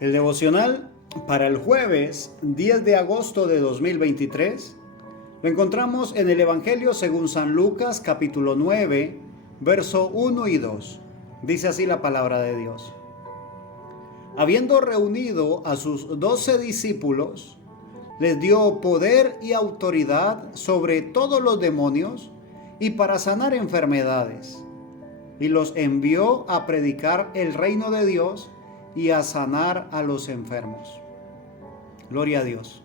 El devocional para el jueves 10 de agosto de 2023 lo encontramos en el Evangelio según San Lucas capítulo 9, verso 1 y 2. Dice así la palabra de Dios. Habiendo reunido a sus 12 discípulos, les dio poder y autoridad sobre todos los demonios y para sanar enfermedades. Y los envió a predicar el reino de Dios y a sanar a los enfermos. Gloria a Dios.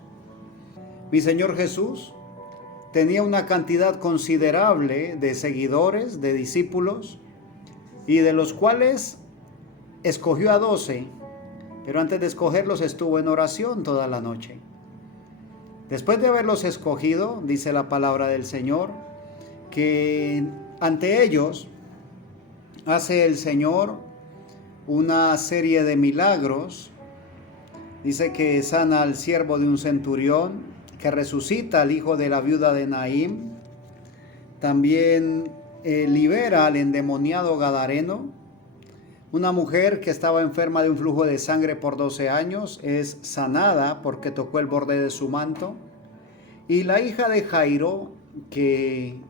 Mi Señor Jesús tenía una cantidad considerable de seguidores, de discípulos, y de los cuales escogió a 12, pero antes de escogerlos estuvo en oración toda la noche. Después de haberlos escogido, dice la palabra del Señor, que ante ellos hace el Señor una serie de milagros. Dice que sana al siervo de un centurión, que resucita al hijo de la viuda de Naín. También libera al endemoniado gadareno. Una mujer que estaba enferma de un flujo de sangre por 12 años es sanada porque tocó el borde de su manto. Y la hija de Jairo, que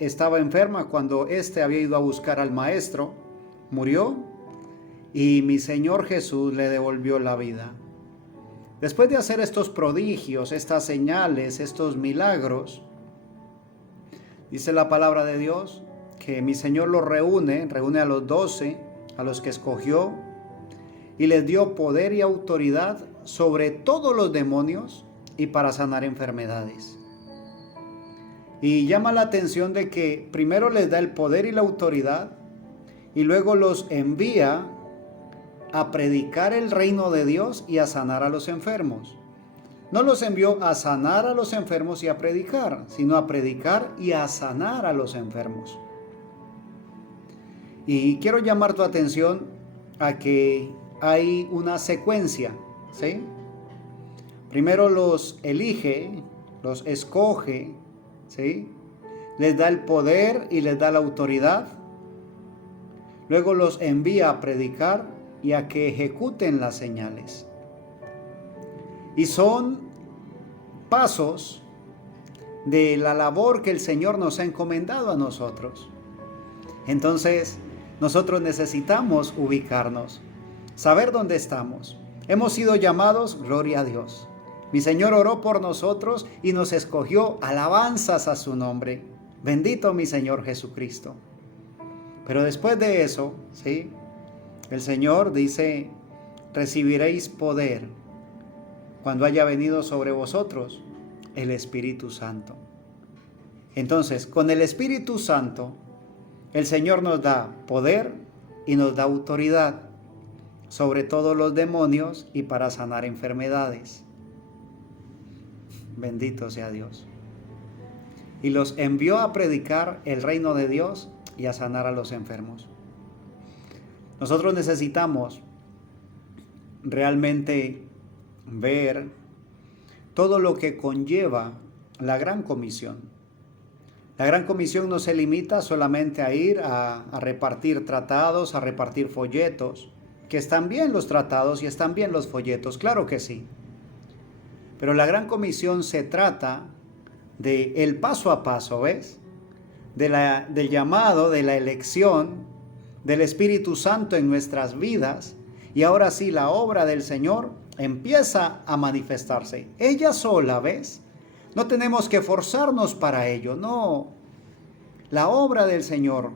estaba enferma cuando éste había ido a buscar al maestro, murió y mi Señor Jesús le devolvió la vida. Después de hacer estos prodigios, estas señales, estos milagros, dice la palabra de Dios que mi Señor los reúne a los 12, a los que escogió, y les dio poder y autoridad sobre todos los demonios y para sanar enfermedades. Y llama la atención de que primero les da el poder y la autoridad y luego los envía a predicar el reino de Dios y a sanar a los enfermos. No los envió a sanar a los enfermos y a predicar, sino a predicar y a sanar a los enfermos. Y quiero llamar tu atención a que hay una secuencia, ¿sí? Primero los elige, los escoge, ¿sí? Les da el poder y les da la autoridad. Luego los envía a predicar y a que ejecuten las señales. Y son pasos de la labor que el Señor nos ha encomendado a nosotros. Entonces, nosotros necesitamos ubicarnos, saber dónde estamos. Hemos sido llamados, gloria a Dios. Mi Señor oró por nosotros y nos escogió, alabanzas a su nombre. Bendito mi Señor Jesucristo. Pero después de eso, ¿sí? El Señor dice, recibiréis poder cuando haya venido sobre vosotros el Espíritu Santo. Entonces, con el Espíritu Santo, el Señor nos da poder y nos da autoridad sobre todos los demonios y para sanar enfermedades. Bendito sea Dios. Y los envió a predicar el reino de Dios y a sanar a los enfermos. Nosotros necesitamos realmente ver todo lo que conlleva la Gran Comisión. La Gran Comisión no se limita solamente a ir a repartir tratados, a repartir folletos, que están bien los tratados y están bien los folletos, claro que sí. Pero la Gran Comisión se trata de el paso a paso, ¿ves? Del llamado, de la elección del Espíritu Santo en nuestras vidas. Y ahora sí, la obra del Señor empieza a manifestarse. Ella sola, ¿ves? No tenemos que forzarnos para ello, no. La obra del Señor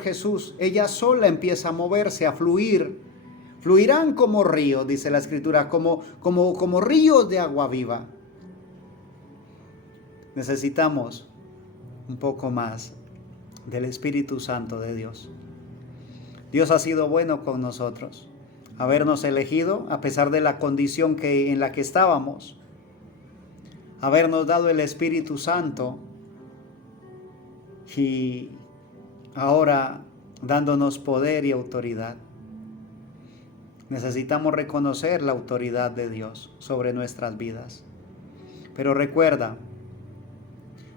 Jesús, ella sola empieza a moverse, a fluir. Fluirán como ríos, dice la Escritura, como ríos de agua viva. Necesitamos un poco más del Espíritu Santo de Dios. Dios ha sido bueno con nosotros, habernos elegido a pesar de la condición en la que estábamos, habernos dado el Espíritu Santo y ahora dándonos poder y autoridad. Necesitamos reconocer la autoridad de Dios sobre nuestras vidas. Pero recuerda,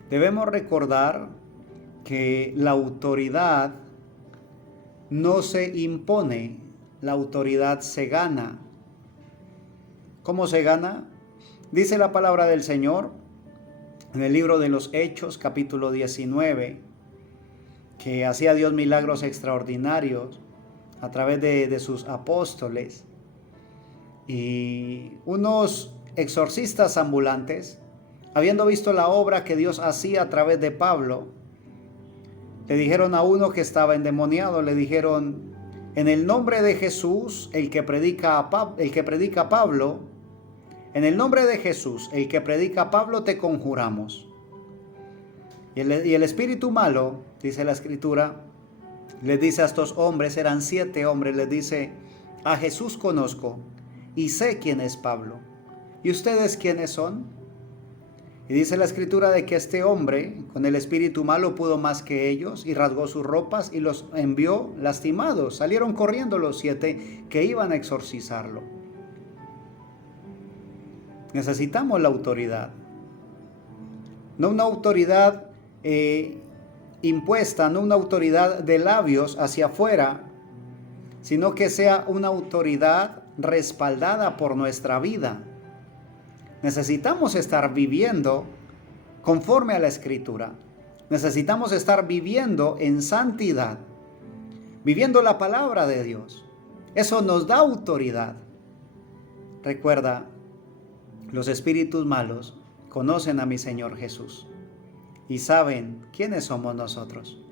debemos recordar que la autoridad no se impone, la autoridad se gana. ¿Cómo se gana? Dice la palabra del Señor en el libro de los Hechos, capítulo 19, que hacía Dios milagros extraordinarios a través de sus apóstoles. Y unos exorcistas ambulantes, habiendo visto la obra que Dios hacía a través de Pablo, le dijeron a uno que estaba endemoniado, le dijeron: en el nombre de Jesús, el que predica Pablo, en el nombre de Jesús, el que predica Pablo, te conjuramos. Y el espíritu malo, dice la Escritura, les dice a estos hombres, eran 7 hombres, les dice: a Jesús conozco y sé quién es Pablo. ¿Y ustedes quiénes son? Y dice la Escritura de que este hombre con el espíritu malo pudo más que ellos y rasgó sus ropas y los envió lastimados. Salieron corriendo los 7 que iban a exorcizarlo. Necesitamos la autoridad. No una autoridad impuesta, no una autoridad de labios hacia afuera, sino que sea una autoridad respaldada por nuestra vida. Necesitamos estar viviendo conforme a la Escritura. Necesitamos estar viviendo en santidad, viviendo la palabra de Dios. Eso nos da autoridad. Recuerda, los espíritus malos conocen a mi Señor Jesús y saben quiénes somos nosotros.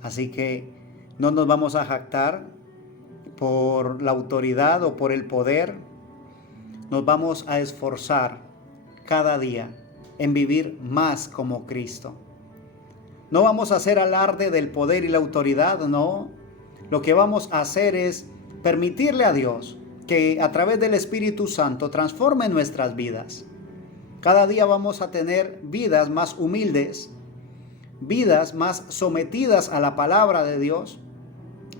Así que no nos vamos a jactar por la autoridad o por el poder. Nos vamos a esforzar cada día en vivir más como Cristo. No vamos a hacer alarde del poder y la autoridad, no. Lo que vamos a hacer es permitirle a Dios que a través del Espíritu Santo transforme nuestras vidas. Cada día vamos a tener vidas más humildes, vidas más sometidas a la palabra de Dios,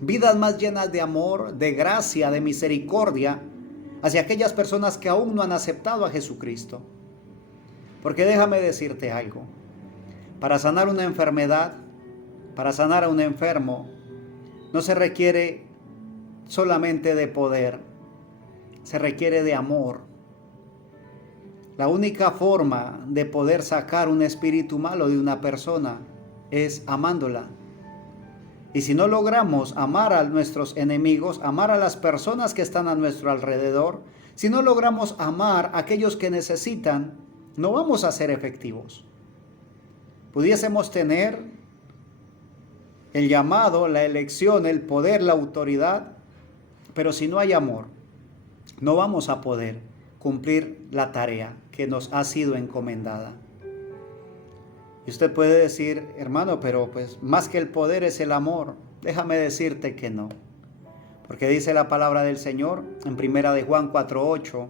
vidas más llenas de amor, de gracia, de misericordia hacia aquellas personas que aún no han aceptado a Jesucristo. Porque déjame decirte algo, para sanar una enfermedad, para sanar a un enfermo, no se requiere solamente de poder, se requiere de amor. La única forma de poder sacar un espíritu malo de una persona es amándola. Y si no logramos amar a nuestros enemigos, amar a las personas que están a nuestro alrededor, si no logramos amar a aquellos que necesitan, no vamos a ser efectivos. Pudiésemos tener el llamado, la elección, el poder, la autoridad, pero si no hay amor, no vamos a poder cumplir la tarea que nos ha sido encomendada. Y usted puede decir: hermano, pero pues más que el poder es el amor. Déjame decirte que no. Porque dice la palabra del Señor en 1 de Juan 4:8,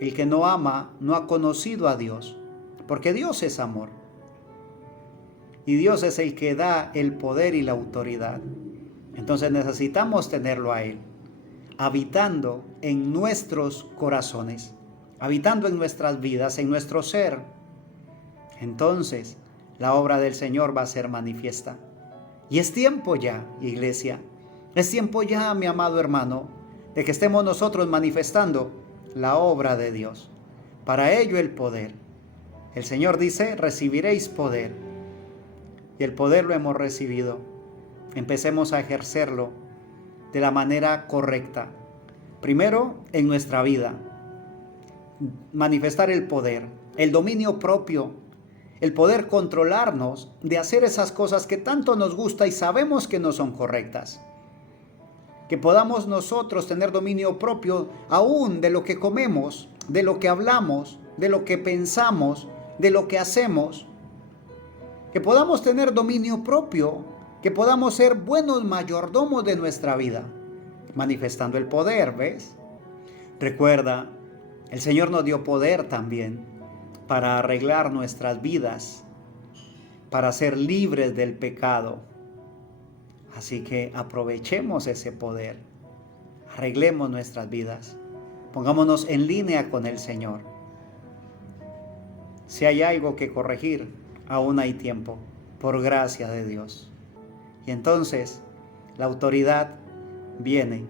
el que no ama no ha conocido a Dios, porque Dios es amor. Y Dios es el que da el poder y la autoridad. Entonces necesitamos tenerlo a Él, habitando en nuestros corazones, habitando en nuestras vidas, en nuestro ser. Entonces la obra del Señor va a ser manifiesta. Y es tiempo ya, iglesia, es tiempo ya, mi amado hermano, de que estemos nosotros manifestando la obra de Dios. Para ello el poder. El Señor dice: recibiréis poder. Y el poder lo hemos recibido. Empecemos a ejercerlo de la manera correcta. Primero, en nuestra vida. Manifestar el poder, el dominio propio, el poder controlarnos de hacer esas cosas que tanto nos gusta y sabemos que no son correctas. Que podamos nosotros tener dominio propio aún de lo que comemos, de lo que hablamos, de lo que pensamos, de lo que hacemos. Que podamos tener dominio propio, que podamos ser buenos mayordomos de nuestra vida, manifestando el poder, ¿ves? Recuerda, el Señor nos dio poder también para arreglar nuestras vidas, para ser libres del pecado. Así que aprovechemos ese poder, arreglemos nuestras vidas, pongámonos en línea con el Señor. Si hay algo que corregir, aún hay tiempo, por gracia de Dios. Y entonces la autoridad viene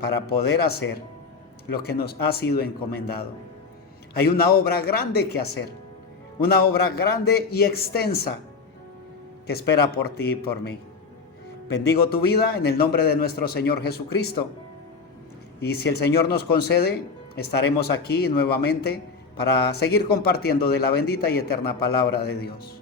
para poder hacer lo que nos ha sido encomendado. Hay una obra grande que hacer, una obra grande y extensa que espera por ti y por mí. Bendigo tu vida en el nombre de nuestro Señor Jesucristo. Y si el Señor nos concede, estaremos aquí nuevamente para seguir compartiendo de la bendita y eterna palabra de Dios.